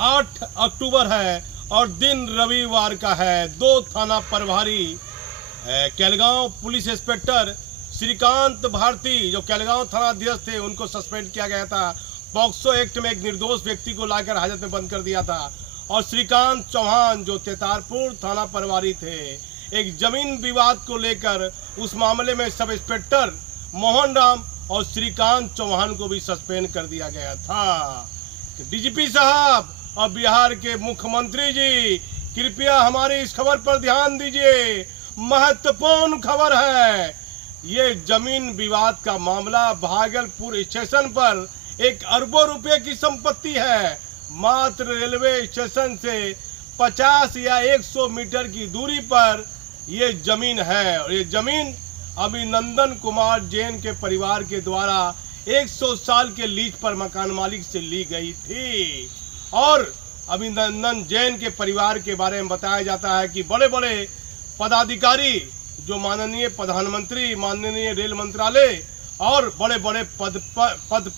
8 अक्टूबर है और दिन रविवार का है। 2 थाना प्रभारी केलगांव पुलिस इंस्पेक्टर श्रीकांत भारती जो केलगांव थाना अध्यक्ष थे उनको सस्पेंड किया गया था। पॉक्सो एक्ट में एक निर्दोष व्यक्ति को लाकर हाजत में बंद कर दिया था। और श्रीकांत चौहान जो तेतारपुर थाना प्रभारी थे, एक जमीन विवाद को लेकर उस मामले में सब इंस्पेक्टर मोहन राम और श्रीकांत चौहान को भी सस्पेंड कर दिया गया था। डीजीपी साहब और बिहार के मुख्यमंत्री जी, कृपया हमारी इस खबर पर ध्यान दीजिए। महत्वपूर्ण खबर है। ये जमीन विवाद का मामला भागलपुर स्टेशन पर 1 अरबों रुपए की संपत्ति है। मात्र रेलवे स्टेशन से 50 या 100 मीटर की दूरी पर ये जमीन है। और ये जमीन अभिनंदन कुमार जैन के परिवार के द्वारा 100 साल के लीज पर मकान मालिक से ली गई थी। और अभिनंदन जैन के परिवार के बारे में बताया जाता है कि बड़े बड़े पदाधिकारी जो माननीय प्रधानमंत्री, माननीय रेल मंत्रालय और बड़े बड़े पद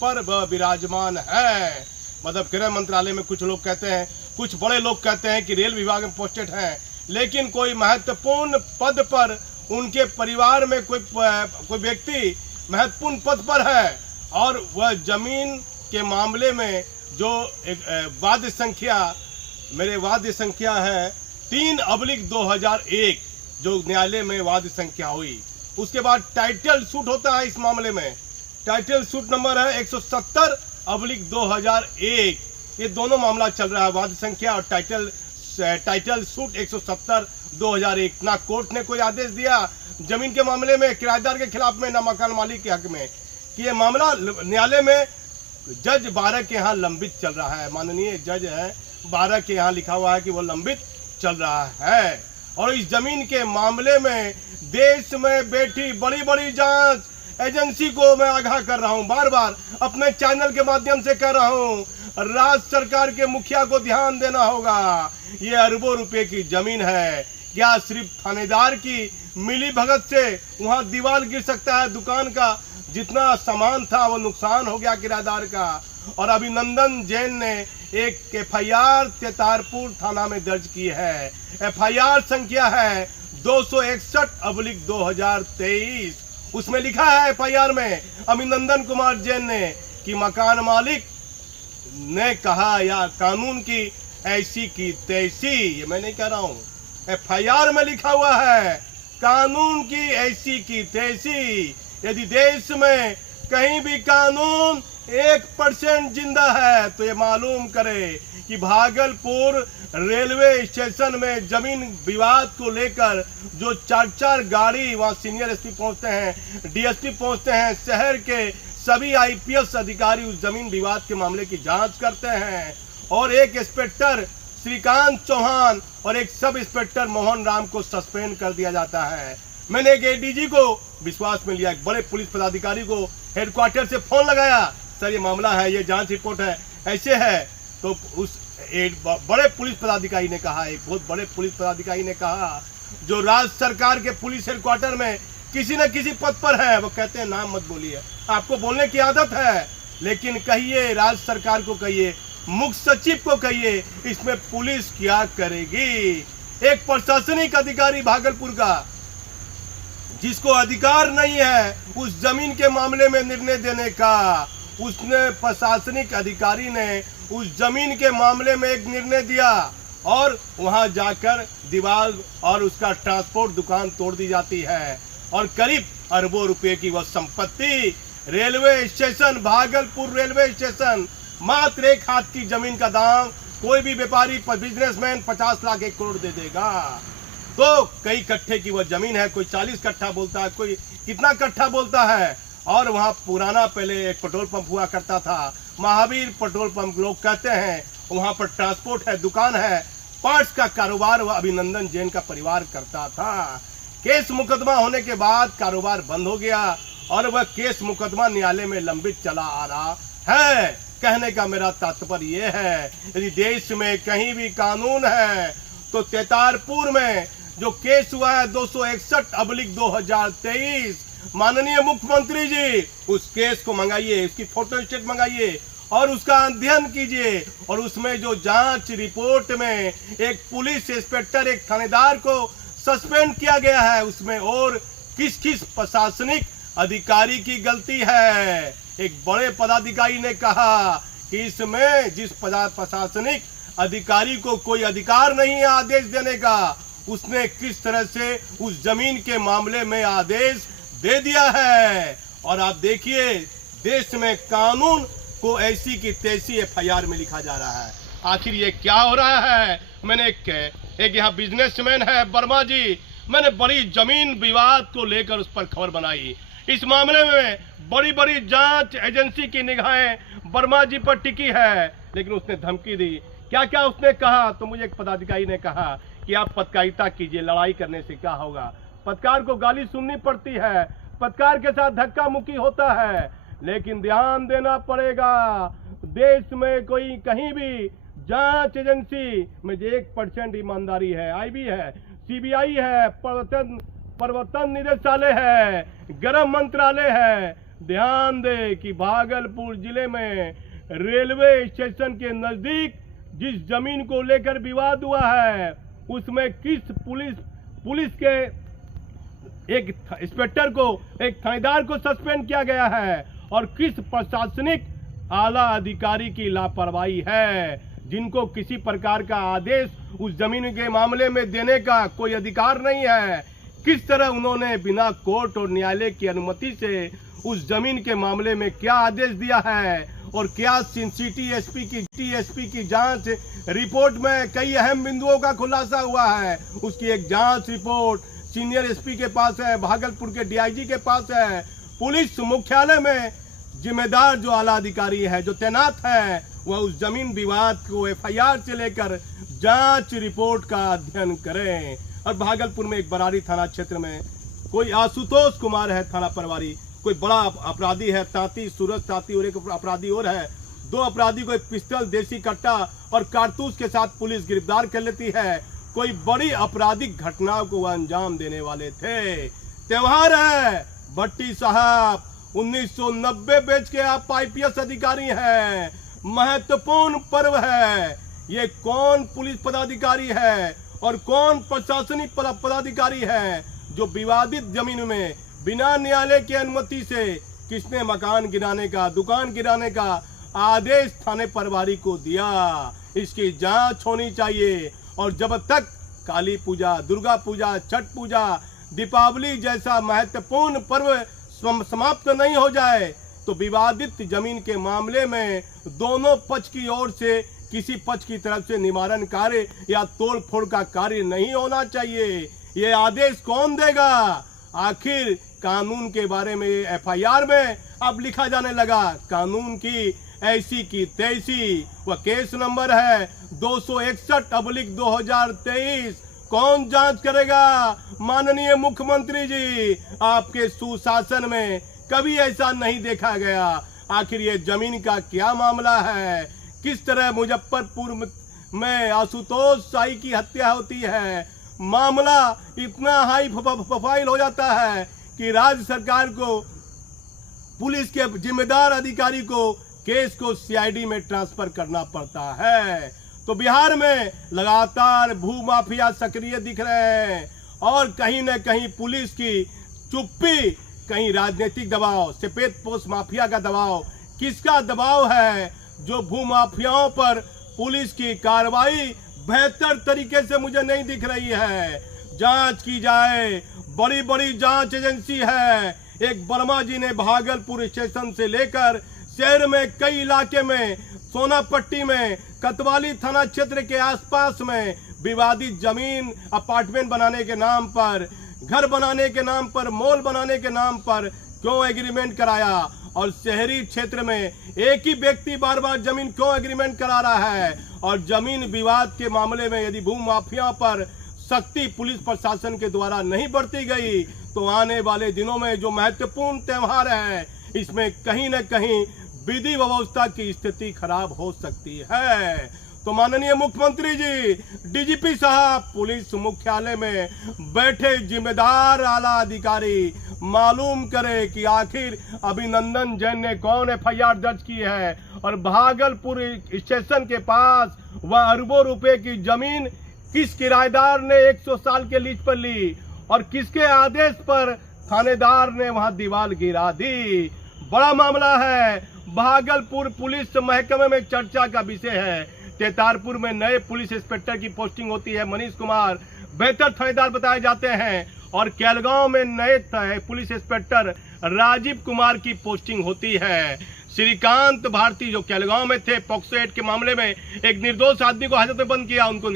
पर विराजमान है। मतलब गृह मंत्रालय में कुछ लोग कहते हैं, कुछ बड़े लोग कहते हैं कि रेल विभाग में पोस्टेड हैं, लेकिन कोई महत्वपूर्ण पद पर उनके परिवार में कोई व्यक्ति महत्वपूर्ण पद पर है। और वह जमीन के मामले में जो एक वाद्य संख्या, मेरे वाद्य संख्या है 3/2001 जो न्यायालय में वाद्य संख्या हुई। उसके बाद टाइटल सूट होता है इस मामले में। टाइटल सूट नंबर है 170/2001। ये दोनों मामला चल रहा है, वाद्य संख्या और टाइटल सूट 170/2001। ना कोर्ट ने कोई आदेश दिया जमीन के मामले में किराएदार के खिलाफ में, ना मकान मालिक के हक में, कि ये मामला न्यायालय में जज 12 के यहाँ लंबित चल रहा है। माननीय जज है 12 के यहाँ लिखा हुआ है कि वो लंबित चल रहा है। और इस जमीन के मामले में देश में बैठी बड़ी बड़ी जांच एजेंसी को मैं आगाह कर रहा हूं, बार बार अपने चैनल के माध्यम से कह रहा हूं, राज्य सरकार के मुखिया को ध्यान देना होगा। ये अरबों रुपए की जमीन है। क्या सिर्फ थानेदार की मिली भगत से वहां दीवार गिर सकता है? दुकान का जितना सामान था वो नुकसान हो गया किराएदार का। और अभिनंदन जैन ने एक FIR तेतारपुर थाना में दर्ज की है। FIR संख्या है 261/2023। उसमें लिखा है FIR में अभिनंदन कुमार जैन ने कि मकान मालिक ने कहा या कानून की ऐसी की तैसी, ये मैं नहीं कह रहा हूँ, FIR में लिखा हुआ है कानून की ऐसी की तैसी। यदि देश में कहीं भी कानून 1% जिंदा है तो ये मालूम करे कि भागलपुर रेलवे स्टेशन में जमीन विवाद को लेकर जो 4 गाड़ी वहाँ सीनियर SP पहुँचते हैं, DSP पहुँचते हैं, शहर के सभी IPS अधिकारी उस जमीन विवाद के मामले की जांच करते हैं। और एक इंस्पेक्टर श्रीकांत चौहान और एक सब इंस्पेक्टर मोहन राम को सस्पेंड कर दिया जाता है। मैंने एक ADG को विश्वास में लिया, एक बड़े पुलिस पदाधिकारी को हेडक्वार्टर से फोन लगाया, सर ये मामला है, ये जांच रिपोर्ट है, ऐसे है। तो उस बड़े पुलिस पदाधिकारी ने कहा, एक बहुत बड़े पुलिस पदाधिकारी ने कहा जो राज्य सरकार के पुलिस हेडक्वार्टर में किसी न किसी पद पर है, वो कहते हैं नाम मत बोलिए, आपको बोलने की आदत है, लेकिन कहिए राज्य सरकार को, कहिए मुख्य सचिव को, कहिए इसमें पुलिस क्या करेगी। एक प्रशासनिक अधिकारी भागलपुर का जिसको अधिकार नहीं है उस जमीन के मामले में निर्णय देने का, उसने प्रशासनिक अधिकारी ने उस जमीन के मामले में एक निर्णय दिया और वहां जाकर दीवार और उसका ट्रांसपोर्ट दुकान तोड़ दी जाती है। और करीब अरबों रुपए की वह संपत्ति railway station, Bhagalpur railway station, मात्र 1 हाथ की जमीन का दाम कोई भी व्यापारी बिजनेसमैन 50 लाख 1 करोड़ दे देगा। तो कई कट्ठे की वह जमीन है, कोई 40 कट्ठा बोलता है, कोई कितना कट्ठा बोलता है। और वहाँ पुराना पहले एक पेट्रोल पंप हुआ करता था, महावीर पेट्रोल पंप लोग कहते हैं। वहाँ पर ट्रांसपोर्ट है, दुकान है, पार्ट्स का कारोबार वह अभिनंदन जैन का परिवार करता था। केस मुकदमा होने के बाद कारोबार बंद हो गया और वह केस मुकदमा न्यायालय में लंबित चला आ रहा है। कहने का मेरा तात्पर्य यह है, यदि देश में कहीं भी कानून है तो तेतारपुर में जो केस हुआ है 261/2023, माननीय मुख्यमंत्री जी उस केस को मंगाइए, उसकी फोटो स्टेट मंगाइए और उसका अध्ययन कीजिए। और उसमें जो जांच रिपोर्ट में एक पुलिस इंस्पेक्टर, एक थानेदार को सस्पेंड किया गया है, उसमें और किस किस प्रशासनिक अधिकारी की गलती है। एक बड़े पदाधिकारी ने कहा कि इसमें जिस प्रशासनिक अधिकारी को कोई अधिकार नहीं है आदेश देने का, उसने किस तरह से उस जमीन के मामले में आदेश दे दिया है। और आप देखिए, देश में कानून को ऐसी की तैसी एफआईआर में लिखा जा रहा है। आखिर ये क्या हो रहा है। मैंने एक यहाँ बिजनेसमैन है वर्मा जी, मैंने बड़ी जमीन विवाद को लेकर उस पर खबर बनाई। इस मामले में बड़ी बड़ी जांच एजेंसी की निगाहें वर्मा जी पर टिकी है, लेकिन उसने धमकी दी। क्या क्या उसने कहा, तो मुझे एक पदाधिकारी ने कहा कि आप पत्रकारिता कीजिए, लड़ाई करने से क्या होगा। पत्रकार को गाली सुननी पड़ती है, पत्रकार के साथ धक्का मुक्की होता है, लेकिन ध्यान देना पड़ेगा, देश में कोई कहीं भी जांच एजेंसी में 1% ईमानदारी है। आईबी है, सीबीआई है, प्रवर्तन निदेशालय है, गृह मंत्रालय है। ध्यान दे कि भागलपुर जिले में रेलवे स्टेशन के नजदीक जिस जमीन को लेकर विवाद हुआ है, उसमें किस पुलिस के एक इंस्पेक्टर को, एक थानेदार को सस्पेंड किया गया है, और किस प्रशासनिक आला अधिकारी की लापरवाही है, जिनको किसी प्रकार का आदेश उस जमीन के मामले में देने का कोई अधिकार नहीं है। किस तरह उन्होंने बिना कोर्ट और न्यायालय की अनुमति से उस जमीन के मामले में क्या आदेश दिया है, और क्या सिटी एसपी की जांच रिपोर्ट में कई अहम बिंदुओं का खुलासा हुआ है। उसकी एक जांच रिपोर्ट सीनियर एसपी के पास है, भागलपुर के डीआईजी के पास है। पुलिस मुख्यालय में जिम्मेदार जो आला अधिकारी है, जो तैनात है, वह उस जमीन विवाद को एफआईआर से लेकर जांच रिपोर्ट का अध्ययन करें। और भागलपुर में एक बरारी थाना क्षेत्र में कोई आशुतोष कुमार है थाना प्रभारी, कोई बड़ा अपराधी है, सूरज ताती और एक अपराधी और है। 2 अपराधी को एक पिस्टल, देसी कट्टा और कारतूस के साथ पुलिस गिरफ्तार कर लेती है। कोई बड़ी आपराधिक घटनाओं को अंजाम देने वाले थे। त्योहार है भट्टी साहब, 1990 बैच के आप आईपीएस अधिकारी हैं, महत्वपूर्ण पर्व है। ये कौन पुलिस पदाधिकारी है और कौन प्रशासनिक पदाधिकारी है जो विवादित जमीन में बिना न्यायालय की अनुमति से किसने मकान गिराने का, दुकान गिराने का आदेश थाने प्रभारी को दिया। इसकी जांच होनी चाहिए। और जब तक काली पूजा, दुर्गा पूजा, छठ पूजा, दीपावली जैसा महत्वपूर्ण पर्व समाप्त नहीं हो जाए, तो विवादित जमीन के मामले में दोनों पक्ष की ओर से किसी पक्ष की तरफ से निवारण कार्य या तोड़ फोड़ का कार्य नहीं होना चाहिए। ये आदेश कौन देगा? आखिर कानून के बारे में एफआईआर में अब लिखा जाने लगा, कानून की ऐसी की तैसी। वह केस नंबर है 261/2023। कौन जांच करेगा? माननीय मुख्यमंत्री जी, आपके सुशासन में कभी ऐसा नहीं देखा गया। आखिर ये जमीन का क्या मामला है? किस तरह मुजफ्फरपुर में आशुतोष शाही की हत्या होती है? मामला इतना हाई प्रोफाइल हो जाता है कि राज्य सरकार को, पुलिस के जिम्मेदार अधिकारी को केस को सीआईडी में ट्रांसफर करना पड़ता है। तो बिहार में लगातार भू माफिया सक्रिय दिख रहे हैं और कहीं न कहीं पुलिस की चुप्पी, कहीं राजनीतिक दबाव, सफेद पोस्ट माफिया का दबाव। किसका दबाव है? जो भू माफियाओं पर पुलिस की कार्रवाई बेहतर तरीके से मुझे नहीं दिख रही है। जांच की जाए, बड़ी बड़ी जांच एजेंसी है। एक वर्मा जी ने भागलपुर स्टेशन से लेकर शहर में कई इलाके में, सोनापट्टी में, कतवाली थाना क्षेत्र के आसपास में विवादित जमीन अपार्टमेंट बनाने के नाम पर, घर बनाने के नाम पर, मॉल बनाने के नाम पर क्यों एग्रीमेंट कराया? और शहरी क्षेत्र में एक ही व्यक्ति बार बार जमीन क्यों एग्रीमेंट करा रहा है? और जमीन विवाद के मामले में यदि भू माफिया पर सख्ती पुलिस प्रशासन के द्वारा नहीं बरती गई, तो आने वाले दिनों में जो महत्वपूर्ण त्योहार है, इसमें कहीं न कहीं विधि व्यवस्था की स्थिति खराब हो सकती है। तो माननीय मुख्यमंत्री जी, डीजीपी साहब, पुलिस मुख्यालय में बैठे जिम्मेदार आला अधिकारी मालूम करे कि आखिर अभिनंदन जैन ने कौन एफआईआर दर्ज की है और भागलपुर स्टेशन के पास वह अरबों रुपए की जमीन किस किराएदार ने 100 साल के लीज पर ली और किसके आदेश पर थानेदार ने वहां दीवार गिरा दी। बड़ा मामला है, भागलपुर पुलिस महकमे में चर्चा का विषय है। तेतारपुर में नए पुलिस इंस्पेक्टर की पोस्टिंग होती है, मनीष कुमार बेहतर थानेदार बताए जाते हैं, और केलगांव में नए पुलिस इंस्पेक्टर राजीव कुमार की पोस्टिंग होती है। श्रीकांत भारती जो केलगांव में थे, पॉक्सो एक्ट के मामले में एक निर्दोष आदमी को हाजत में बंद किया, उनको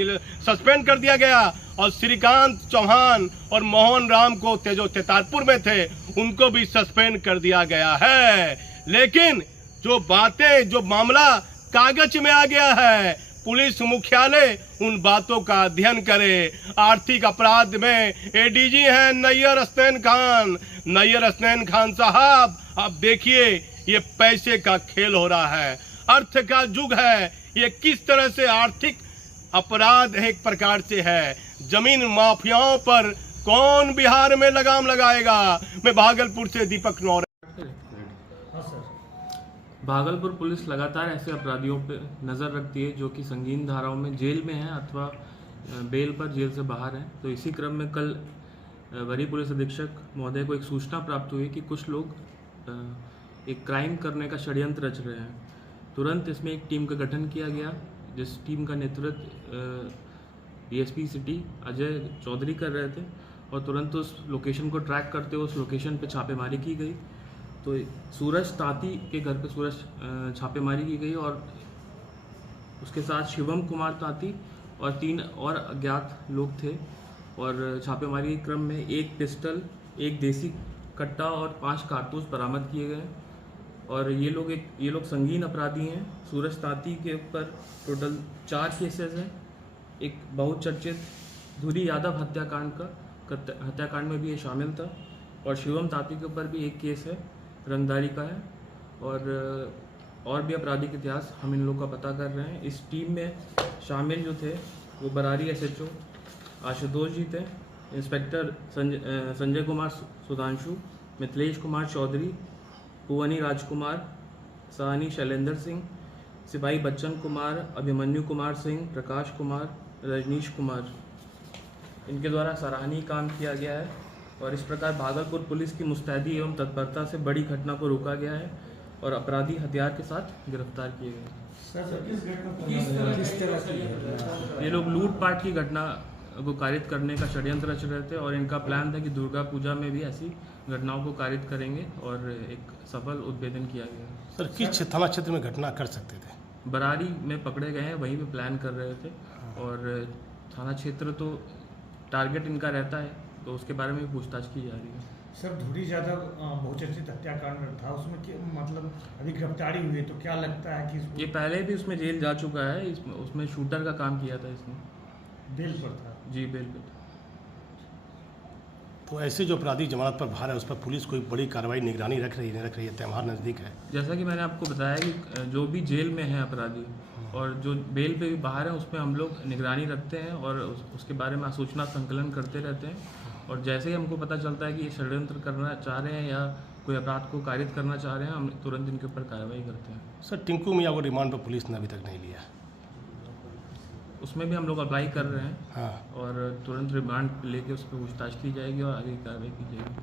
सस्पेंड कर दिया गया, और श्रीकांत चौहान और मोहन राम को जो तेतारपुर में थे उनको भी सस्पेंड कर दिया गया है। लेकिन जो बातें, जो मामला कागज में आ गया है, पुलिस मुख्यालय उन बातों का अध्ययन करे। आर्थिक अपराध में एडीजी हैं नैयर हसनैन खान। नैयर हसनैन खान साहब, आप देखिए ये पैसे का खेल हो रहा है, अर्थ का युग है। ये किस तरह से आर्थिक अपराध एक प्रकार से है। जमीन माफियाओं पर कौन बिहार में लगाम लगाएगा। मैं भागलपुर से दीपक नौरे। भागलपुर पुलिस लगातार ऐसे अपराधियों पर नज़र रखती है जो कि संगीन धाराओं में जेल में हैं अथवा बेल पर जेल से बाहर हैं। तो इसी क्रम में कल वरीय पुलिस अधीक्षक महोदय को एक सूचना प्राप्त हुई कि कुछ लोग एक क्राइम करने का षड्यंत्र रच रहे हैं। तुरंत इसमें एक टीम का गठन किया गया, जिस टीम का नेतृत्व डीएसपी सिटी अजय चौधरी कर रहे थे, और तुरंत उस लोकेशन को ट्रैक करते हुए उस लोकेशन पर छापेमारी की गई। तो सूरज ताती के घर पे छापेमारी की गई, और उसके साथ शिवम कुमार ताती और 3 और अज्ञात लोग थे। और छापेमारी के क्रम में एक पिस्टल, एक देसी कट्टा और 5 कारतूस बरामद किए गए। और ये लोग संगीन अपराधी हैं। सूरज ताती के ऊपर टोटल 4 केसेस हैं। एक बहुचर्चित धुरी यादव हत्याकांड में भी ये शामिल था, और शिवम ताती के ऊपर भी एक केस है, रंगदारी का है। और भी आपराधिक इतिहास हम इन लोगों का पता कर रहे हैं। इस टीम में शामिल जो थे वो बरारी SHO आशुतोष जी थे, इंस्पेक्टर संजय कुमार सुधांशु, मिथिलेश कुमार चौधरी, पुवनी राजकुमार, साहनी शैलेंद्र सिंह, सिपाही बच्चन कुमार, अभिमन्यु कुमार सिंह, प्रकाश कुमार, रजनीश कुमार। इनके द्वारा सराहनीय काम किया गया है, और इस प्रकार भागलपुर पुलिस की मुस्तैदी एवं तत्परता से बड़ी घटना को रोका गया है और अपराधी हथियार के साथ गिरफ्तार किए गए। ये लोग लूटपाट की घटना को कारित करने का षड्यंत्र रच रहे थे, और इनका प्लान था कि दुर्गा पूजा में भी ऐसी घटनाओं को कारित करेंगे, और एक सफल उद्भेदन किया गया। सर, किस थाना क्षेत्र में घटना कर सकते थे? बरारी में पकड़े गए हैं, वहीं पे प्लान कर रहे थे, और थाना क्षेत्र तो टारगेट इनका रहता है, तो उसके बारे में पूछताछ की जा रही है। सर, धुरी यादव बहुचर्चित हत्याकांड में था, उसमें मतलब अभी गिरफ्तारी हुई है, तो क्या लगता है कि ये पहले भी उसमें जेल जा चुका है। उसमें शूटर का काम किया था इसने। बेल पर था? जी, बेल पर था। तो ऐसे जो अपराधी जमानत पर बाहर है, उस पर पुलिस कोई बड़ी कार्रवाई निगरानी रख रही है? त्यौहार नज़दीक है। जैसा कि मैंने आपको बताया कि जो भी जेल में है अपराधी और जो बेल पे भी बाहर है, उस पर हम लोग निगरानी रखते हैं और उसके बारे में सूचना संकलन करते रहते हैं। और जैसे ही हमको पता चलता है कि ये षड्यंत्र करना चाह रहे हैं या कोई अपराध को कारित करना चाह रहे हैं, हम तुरंत इनके ऊपर कार्रवाई करते हैं। सर, टिंकू मियाँ को रिमांड पर पुलिस ने अभी तक नहीं लिया, उसमें भी हम लोग अप्लाई कर रहे हैं। हाँ, और तुरंत रिमांड लेके उस पर पूछताछ की जाएगी और आगे कार्रवाई की जाएगी।